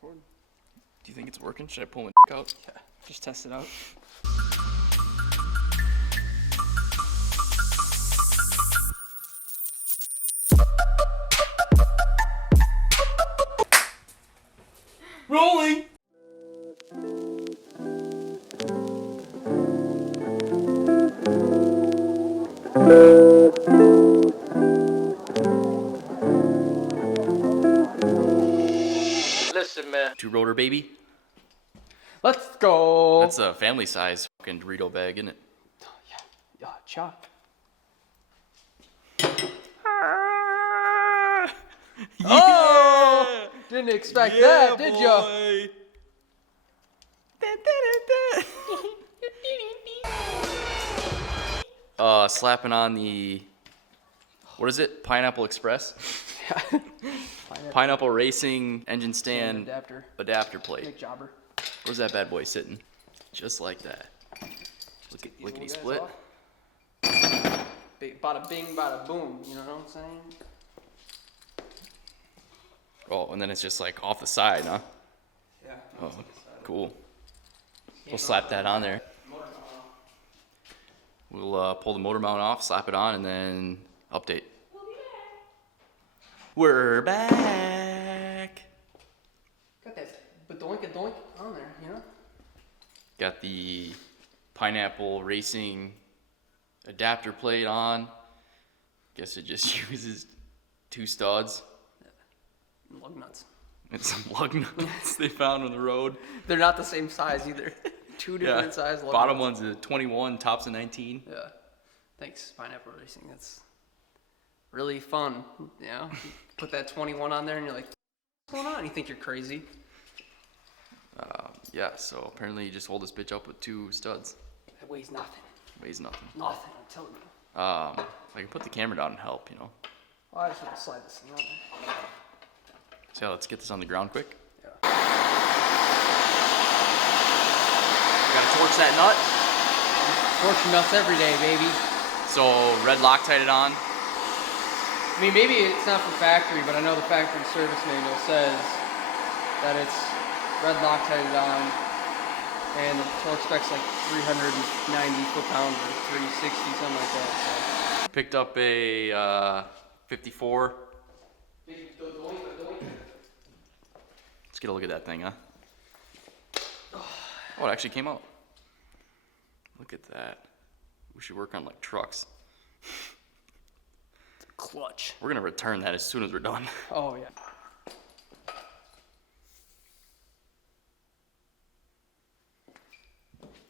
Recording. Do you think it's working? Should I pull my out? Yeah, just test it out. Rolling! Listen, man. Two rotor baby. Let's go. That's a family size fucking Dorito bag, isn't it? Yeah, chop. Oh! Didn't expect that, did ya? Slapping on the, what is it? Pineapple Express? Pineapple Racing engine stand adapter plate. Big jobber. Where's that bad boy sitting? Just like that. Lickety split. Big, bada bing, bada boom. You know what I'm saying? Oh, and then it's just like off the side, huh? Yeah. Oh, cool. We'll slap that on there. We'll pull the motor mount off, slap it on, and then update. We're back. Got that badoink-a-doink on there, you know? Got the Pineapple Racing adapter plate on. Guess it just uses two studs. Lug nuts. And some lug nuts they found on the road. They're not the same size either. Two different size lug Bottom nuts. one's a 21, top's a 19. Yeah. Thanks, Pineapple Racing. That's really fun. You know? You put that 21 on there and you're like, what's going on? You think you're crazy. Yeah, so apparently you just hold this bitch up with two studs. It weighs nothing. Weighs nothing. Nothing, I'm telling you. If I can put the camera down and help, you know. Oh, I just want to slide this thing on there. So yeah, let's get this on the ground quick. Yeah. Gotta torch that nut. Torching nuts every day, baby. So red Loctite it on. I mean, maybe it's not from factory, but I know the factory service manual says that it's red Loctited on, and the torque spec's like 390 foot-pounds or 360, something like that. So. Picked up a 54. Let's get a look at that thing, huh? Oh, it actually came out. Look at that. We should work on like trucks. Clutch. We're gonna return that as soon as we're done. Oh, yeah.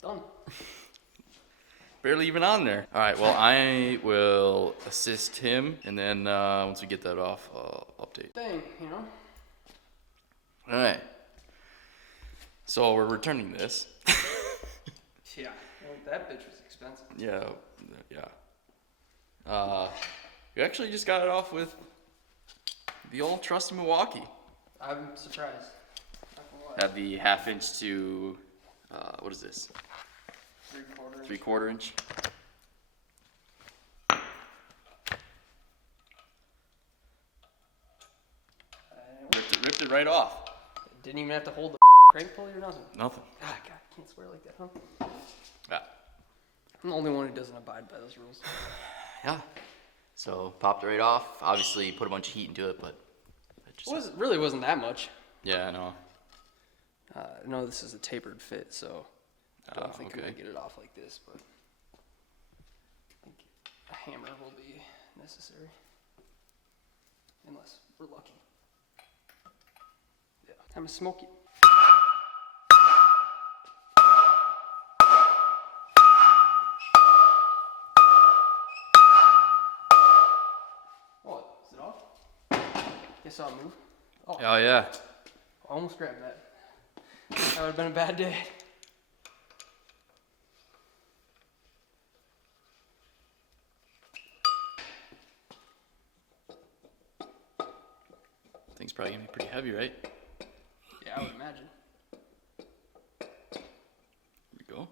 Done. Barely even on there. All right, well, I will assist him, and then once we get that off, I'll update. Thing, you know? All right. So we're returning this. Yeah. Well, that bitch was expensive. Yeah. We actually just got it off with the old trusty Milwaukee. I'm surprised. Not gonna lie. Have the 1/2 inch to, what is this? 3/4 inch. Ripped it right off. Didn't even have to hold the crank pulley or nothing. Nothing. Ah, God, I can't swear like that, huh? Yeah. I'm the only one who doesn't abide by those rules. Yeah. So popped it right off. Obviously put a bunch of heat into it, but it just It really wasn't that much. yeah, I know. No, this is a tapered fit, so I don't think I'm okay. gonna get it off like this, but I think a hammer will be necessary, unless we're lucky. Yeah, I'm a smoky. What? Is it off? Guess I'll move. Oh, Oh yeah. I almost grabbed that. That would have been a bad day. Thing's probably gonna be pretty heavy, right? Yeah, I would imagine. Here we go.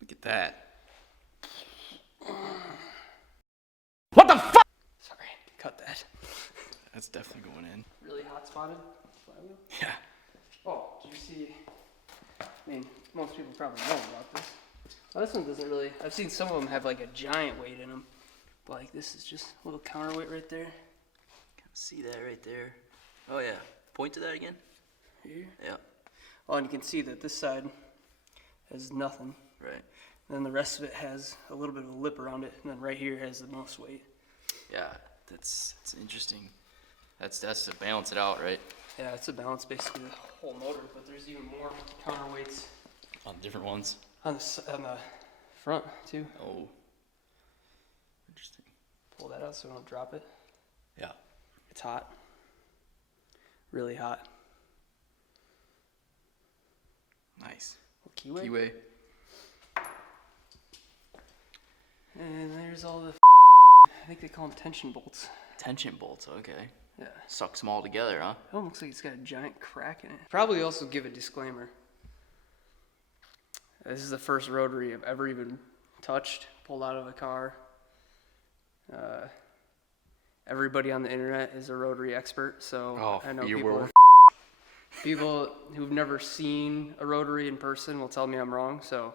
Look at that. What the fuck? Sorry, cut that. That's definitely going in. Really hot spotted flywheel. Yeah. Oh, did you see? I mean, most people probably know about this. Well, this one doesn't really. I've seen some of them have like a giant weight in them. But like this is just a little counterweight right there. See that right there? Oh yeah. Point to that again. Here. Yeah. Oh, and you can see that this side has nothing. Right. And then the rest of it has a little bit of a lip around it, and then right here has the most weight. Yeah, that's interesting. That's to balance it out, right? Yeah, it's a balance basically the whole motor, but there's even more counterweights On different ones. on the front too. Oh. Interesting. Pull that out so we don't drop it. Yeah. It's hot. Really hot. Nice. Keyway. Keyway. And there's all the I think they call them tension bolts. Tension bolts, okay. Yeah. Sucks them all together, huh? It almost looks like it's got a giant crack in it. Probably also give a disclaimer. This is the first rotary I've ever even touched, pulled out of a car. Everybody on the internet is a rotary expert, so I know people who've never seen a rotary in person will tell me I'm wrong. So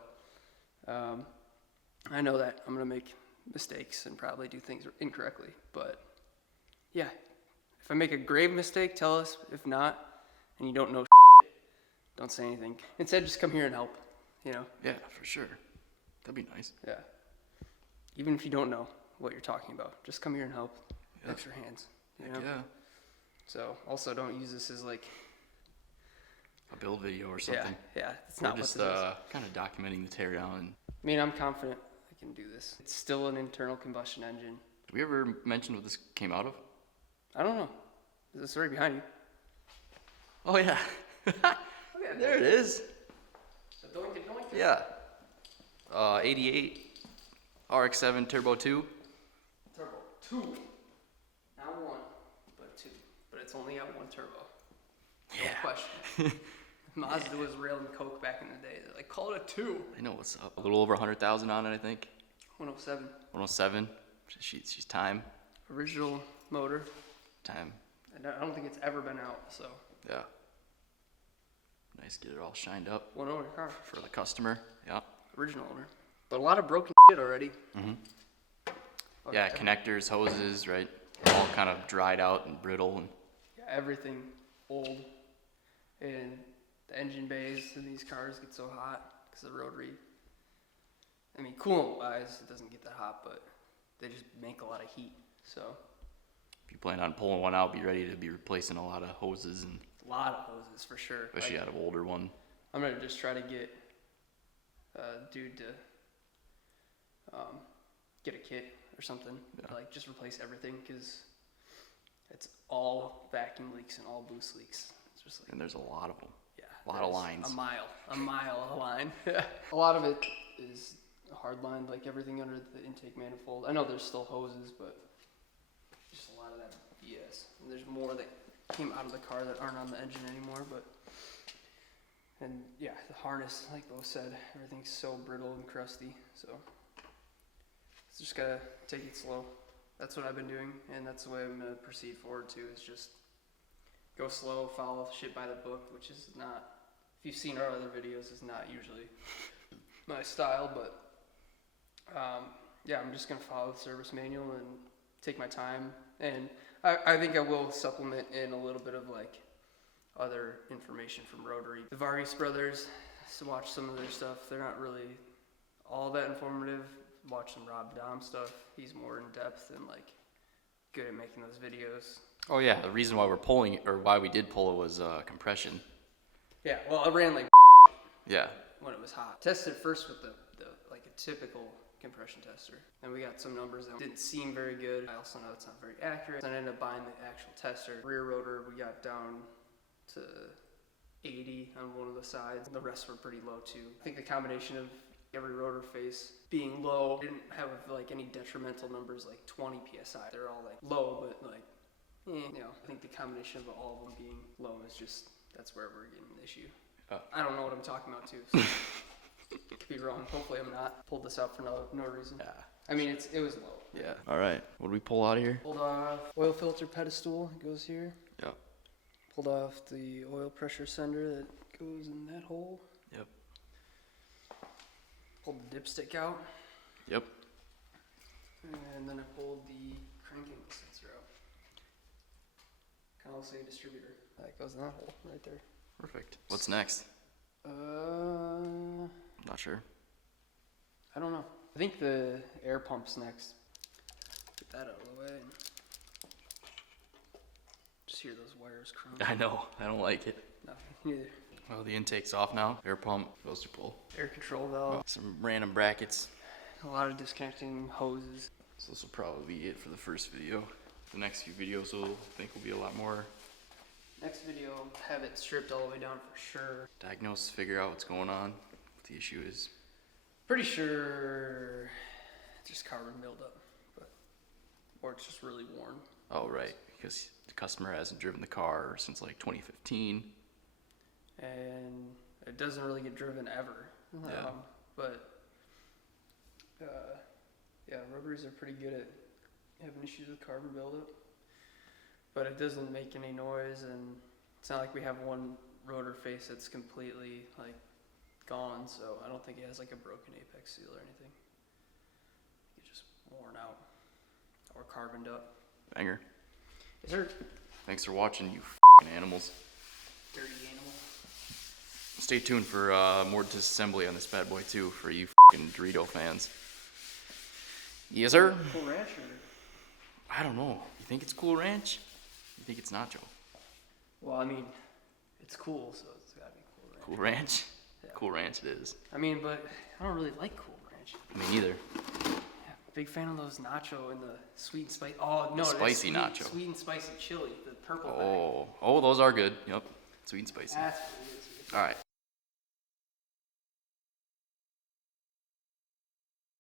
I know that I'm gonna make mistakes and probably do things incorrectly. But yeah, if I make a grave mistake, tell us. If not, and you don't know, don't say anything. Instead, just come here and help. You know? Yeah, for sure. That'd be nice. Yeah. Even if you don't know what you're talking about, just come here and help. Yeah. Extra hands. You know? Yeah. So also don't use this as like A build video or something. Yeah. It's We're not just what this is. kind of documenting the teardown. And I mean, I'm confident I can do this. It's still an internal combustion engine. did we ever mention what this came out of? I don't know. There's a story behind you. Oh yeah. There it is. The doink and doink. Yeah. 88 RX7 Turbo 2. Turbo 2. Not 1, but 2. But it's only got 1 turbo. No Yeah. question. Mazda was railing coke back in the day. They're like, call it a 2. I know what's up. A little over 100,000 on it, I think. 107. 107. She's time. Original motor. Time. And I don't think it's ever been out, so. Yeah. Nice, get it all shined up One owner car. for the customer. Yeah. Original owner. But a lot of broken shit already. Mm-hmm. Okay. Yeah, connectors, hoses, right? All kind of dried out and brittle. And Yeah, everything old. And the engine bays in these cars get so hot because of the rotary. I mean, coolant wise, it doesn't get that hot, but they just make a lot of heat. So, if you plan on pulling one out, be ready to be replacing a lot of hoses, and a lot of hoses for sure. especially out of older one. I'm going to just try to get a dude to get a kit or something. Yeah. Like, just replace everything because it's all vacuum leaks and all boost leaks. It's just like, And there's a lot of them. yeah, A lot of there's lines. A mile of line. A lot of it is hard line, like everything under the intake manifold. I know there's still hoses, but just a lot of that BS. And there's more that came out of the car that aren't on the engine anymore, but. And yeah, the harness, like Bo said, everything's so brittle and crusty, so. It's just gotta take it slow. That's what I've been doing, and that's the way I'm gonna proceed forward to, is just go slow, follow shit by the book, which is not, if you've seen our other videos, is not usually my style, but yeah, I'm just gonna follow the service manual and take my time, and I think I will supplement in a little bit of like other information from Rotary. The Vargas brothers, to watch some of their stuff, they're not really all that informative. Watch some Rob Dom stuff, he's more in depth and like good at making those videos. Oh yeah, the reason why we're pulling it, or why we did pull it, was compression. Yeah, well, I ran like Yeah. when it was hot. Tested first with the like a typical compression tester, and we got some numbers that didn't seem very good. I also know it's not very accurate. So I ended up buying the actual tester. Rear rotor, we got down to 80 on one of the sides. The rest were pretty low too. I think the combination of every rotor face being low didn't have like any detrimental numbers like 20 psi. They're all like low, but like, you know, I think the combination of all of them being low is just, that's where we're getting an issue. I don't know what I'm talking about too, so could be wrong. Hopefully I'm not. Pulled this out for no reason. Yeah. I mean, it was low. Yeah. All right. What do we pull out of here? Pulled off oil filter pedestal, it goes here. Yep. Pulled off the oil pressure sender that goes in that hole. Yep. Pulled the dipstick out. Yep. And then I pulled the cranking sensor out. Kind of looks like a distributor. That goes in that hole right there. Perfect. What's next? Not sure. I don't know. I think the air pump's next. Get that out of the way. Just hear those wires crunch. I know. I don't like it. No, neither. Well, the intake's off now. Air pump goes to pull. Air control valve. Some random brackets. A lot of disconnecting hoses. So this will probably be it for the first video. The next few videos will be a lot more. Next video, have it stripped all the way down for sure. Diagnose, figure out what's going on, what the issue is. Pretty sure it's just carbon buildup, or it's just really worn. Oh, right, because the customer hasn't driven the car since like 2015. And it doesn't really get driven ever. Yeah. Yeah, rotors are pretty good at having issues with carbon buildup. But it doesn't make any noise, and it's not like we have one rotor face that's completely like gone, so I don't think it has like a broken apex seal or anything. It's just worn out or carboned up. Banger. Is there Thanks for watching, you animals. dirty animal? Stay tuned for more disassembly on this bad boy too, for you Dorito fans. Yes, sir. Cool Ranch or? I don't know. You think it's Cool Ranch? You think it's Nacho? Well, I mean, it's cool, so it's gotta be Cool Ranch. Cool Ranch? Yeah. Cool Ranch it is. I mean, but I don't really like Cool Ranch. Me neither. Yeah, big fan of those nacho and the sweet and spicy. Oh no, Spicy nacho. Sweet and spicy chili, the purple bag. Oh, those are good. Yep. Sweet and spicy. That's what it is. All right.